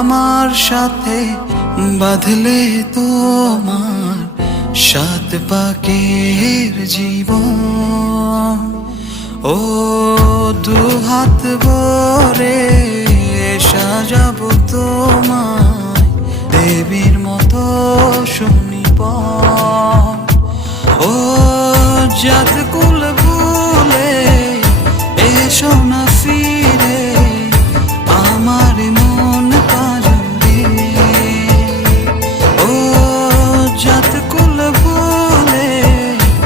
আমার সাথে বাঁধলে তোমার সাত পাকের জীবন। ও দু হাত ভরে সাজাবো তোমায় দেবীর মতো সুনিপন। ও জাত কুল